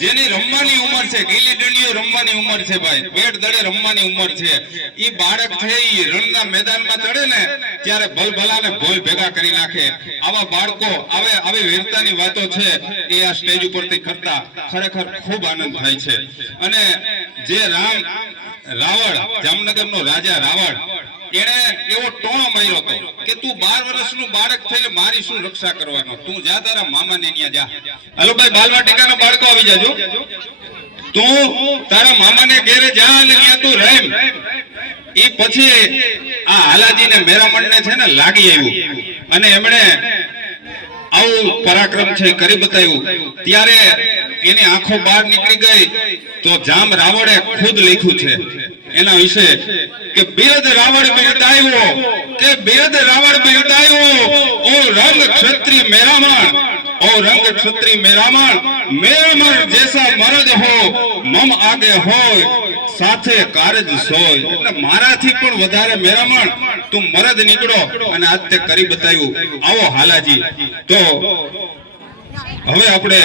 જેની રમવાની ઉંમર છે, ગીલી ડંડીઓ રમવાની ઉંમર છે ભાઈ, બેટ દડે રમવાની ઉંમર છે, ઈ બાળક છે ઈ રણના મેદાનમાં ચડે ને ત્યારે ભલભલાને ભોલ ભેગા કરી નાખે. આવા બાળકો આવી વીરતાની વાતો છે એ આ સ્ટેજ ઉપરથી કરતા ખરેખર ખૂબ આનંદ થાય છે. અને જે રાવણ જામનગરનો રાજા રાવણ એને એવો ટોણો માર્યો હતો કે તું 12 વર્ષનું બાળક થઈને મારી શું રક્ષા કરવાનો, તું જા તારા મામાને ત્યાં જા. હાલો ભાઈ બાલવાટિકાના બાળકો આવી જાજો, તું તારા મામાને ઘેરે જા અને ત્યાં તું રહેમ. એ પછી આ હાલાજીને મેરામણને છે ને લાગી આવ્યું અને એમણે આવું પરાક્રમ છે કરી બતાવ્યું. ત્યારે એની આંખો બહાર નીકળી ગઈ તો જામ રાવણે ખુદ લખ્યું છે એના વિશે કે બેદ રાવણ બિરદાયો, કે બેદ રાવણ બિરદાયો, ઓ રંગ ક્ષત્રિય મેરામણ, ઓ રંગ ક્ષત્રિય મેરામણ, મેરામણ જેસા મરદ હો મમ આગે હોય, સાથે કારજ સોય. એટલે મારાથી પણ વધારે મેરામણ તું મરદ નીકળો અને આજ તે કરી બતાવ્યું. આવો હાલાજી. તો હવે આપણે